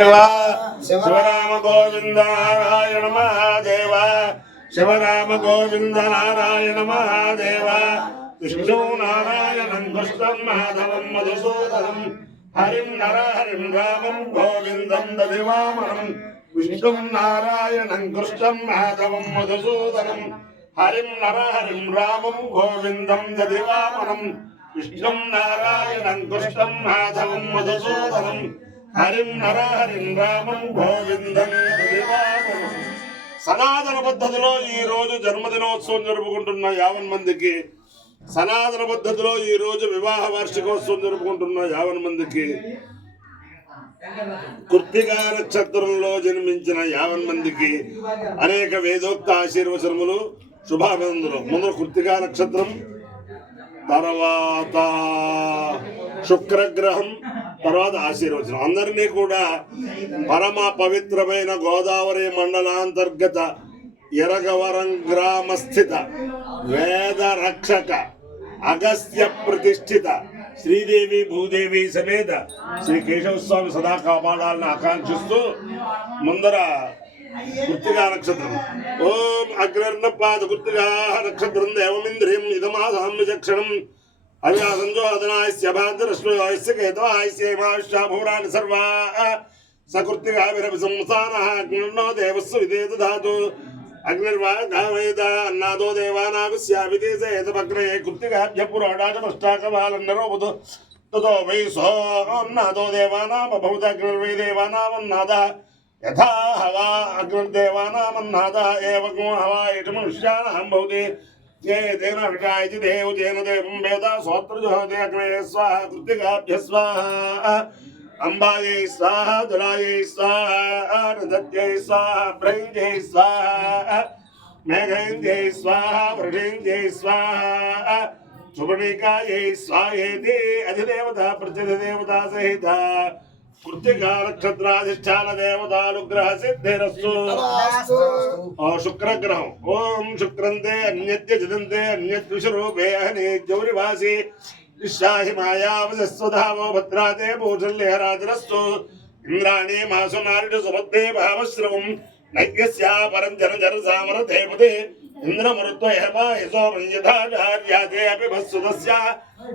शिवराम गोविंद नारायण महादेव शिवराम गोविंद नारायण महादेव विष्णु नारायणं कृष्णं माधवं मधुसूदनं हरिं नरहरिं रामं गोविन्दं दधिवामनं विष्णु नारायणं कृष्णं माधवं मधुसूदनं हरिं नरहरिं रामं गोविन्दं दधिवामनं विष्णु नारायणं कृष्णं माधवं मधुसूदनं हरिं नरहरिं रामं गोविंदं సనాతన పద్ధతిలో ఈ రోజు జన్మదినోత్సవం జరుపుకుంటున్న 50 మందికి, సనాతన పద్ధతిలో ఈ రోజు వివాహ వార్షికోత్సవం జరుపుకుంటున్న 50 మందికి, కృత్తికా నక్షత్రంలో జన్మించిన 50 మందికి అనేక వేదోక్త ఆశీర్వచనములు, శుభాభినందనలు. ముందు కృత్తికా నక్షత్రం, తర్వాత శుక్రగ్రహం, తర్వాత ఆశీర్వచనం. అందరినీ కూడా పరమ పవిత్రమైన గోదావరి మండలాంతర్గత ఎరగవరం గ్రామస్థిత వేద రక్షక అగస్త్య ప్రతిష్ఠిత శ్రీదేవి భూదేవి సమేత శ్రీ కేశవస్వామి సదా కాపాడాలని ఆకాంక్షిస్తూ ముందర కృత్తికా నక్షత్రం. ఓం అగ్రర్ణపాద కృత్తికా నక్షత్రం దేవమింద్రియం ఇదమాసామ్యచక్షణం అవ్యాసంజోదనాయస్య భాద్రశ్వయస్య కేతవాయస్యేమాశ్యా భూరాని సర్వా సకృత్తికాభిరభిసంసానః అగ్నిర్నో దేవస్సు విదేత ధాతు అగ్నిర్వాగావేద అన్నాదో దేవానాగుస్యావిదేశేతమగ్రే కృత్తికాభ్య పురోడాచమష్టాకవాలన్నరోపదు తతో వై సోన్నాదో దేవానామభూత అగ్నిర్వై దేవానామన్నాదః యథా హవా అగ్నిర్దేవానామన్నాద ఏవగో హవా ఇటు మనుష్యానాం భవతి ये तेन विटायति देव जेन देवं वेद सोत्रजोते अग्ने स्वाहा कृत्तिकाभ्य स्वाहा अंबायै स्वाहा दुलायै स्वाहा नदत्यै स्वाहा प्रैञ्जै स्वाहा मेघैञ्जै स्वाहा वृषैञ्जै स्वाहा सुवर्णिकायै स्वाहेति अधिदेवता प्रत्यधिदेवता सहिता కృత్తికా నక్షత్రాధిష్టాన దేవతానుగ్రహ సిద్ధిరస్సు. శుక్రగ్రహం. ఓం శుక్రంతే అన్యత్య జదంతే అన్యద్విషరూపే అహనే జౌరివాసి విశ్వాహి మాయావసస్వధావో భద్రాతే భూషల్యహరాజరస్సు ఇంద్రాణి మాసు నారిడు సుమద్దే భావశ్రవం నైస్యా పరం జనజర సామర దేవతే ఇంద్రమరుత్వయమాయసోమయథాచార్యాతే అపి భస్సుతస్య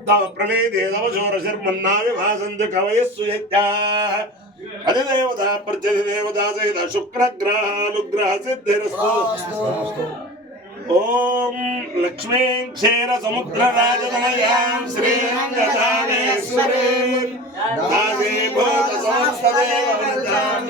తవ ప్రణేదే తవ శోరశర్మన్నా విభాసంతి కవయస్సు యత్యాః అధిదేవతా ప్రత్యధిదేవతా సహిత శుక్రగ్రహానుగ్రహ సిద్ధిరస్తు. ఓం లక్ష్మీం క్షీర సముద్ర రాజతనయాం శ్రీం గజానేశ్వరీం దాసీభూత సమస్తదేవ వృద్ధాం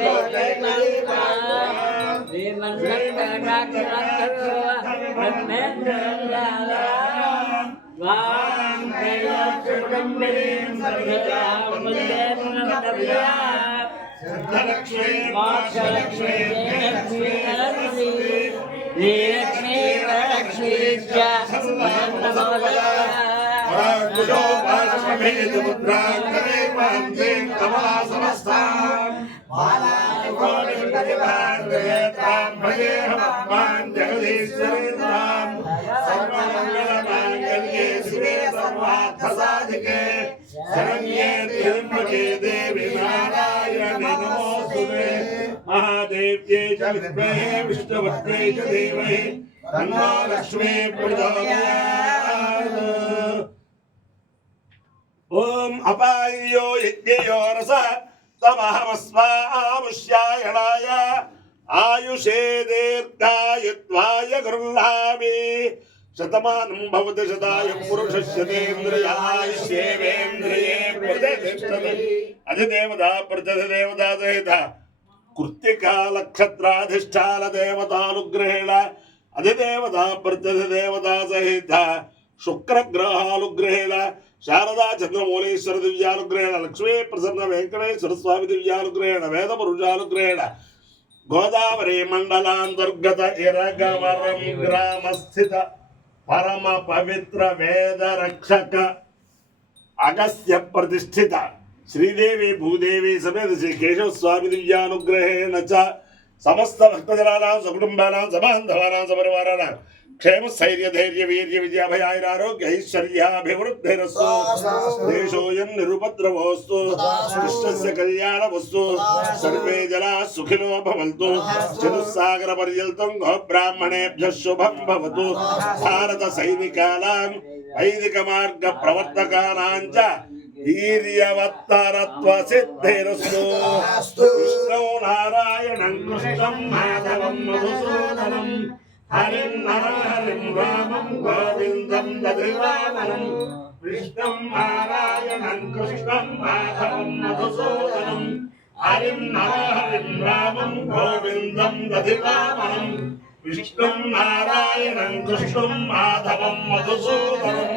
महादेव्यै च विद्महे विष्णुपत्न्यै च धीमहि तन्नो लक्ष्मी प्रचोदयात्. ओम अपायो यज्ञयो रस तमहमस्वामुष्यायणाय आयुषे दीर्घायुत्वाय गृह्णामि शतमानं भवति शतायुः पुरुषस्य तेन्द्रियायुष्येवेन्द्रिये प्रतिष्ठते. अधिदेवता प्रत्यधिदेवता सहिता కృత్తికా నక్షత్రాధిష్టాన దేవతానుగ్రహేణ అధిదేవతా ప్రత్యధిదేవతా సహిత శుక్రగ్రహానుగ్రహేణ శారదా చంద్రమౌళీశ్వర దివ్యానుగ్రహేణ లక్ష్మీ ప్రసన్న వెంకటేశ్వర స్వామి దివ్యానుగ్రహేణ వేద పురుషానుగ్రహేణ గోదావరి మండలాంతర్గత ఇరగవరం గ్రామస్థిత పరమ పవిత్ర వేద రక్షక అగస్త్య ప్రతిష్ఠిత శ్రీదేవి భూదేవి సమేత శ్రీ కేశవస్వామి దివ్యానుగ్రహేణ చ సమస్త భక్తజనానాం సకుటుంబానాం సబాంధవానాం సపరివారాణాం క్షేమ స్థైర్య ధైర్య వీర్య విజయాభయారోగ్య ఐశ్వర్యాభివృద్ధిరస్తు దేశోయం నిరుపద్రవోస్తు కృష్ణస్య కళ్యాణవస్తు సర్వే జనా సుఖినో భవంతు చతుస్సాగర పర్యంతం గోబ్రాహ్మణేభ్యః శుభం భవతు భారత సైనికానాం వైదిక మార్గ ప్రవర్తకానాం చ వీర్యవత్తరత్వ సిద్ధిరస్తు కృష్ణో నారాయణం కృష్ణం మాధవం మధుసూదనం హరిం నరహరిం రామం గోవిందం దధివామనం కృష్ణం నారాయణం కృష్ణం మాధవం మధుసూదనం హరిం నరహరిం రామం గోవిందం దధివామనం విష్ణుం నారాయణం కృష్ణం మాధవం మధుసూదనం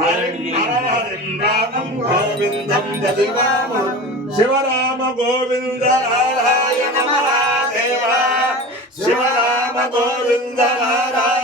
హరిం నరహరిం రామం గోవిందం దధివామనం శివరామ గోవింద నారాయణ మహాదేవ శివరామ గోవింద నారాయణ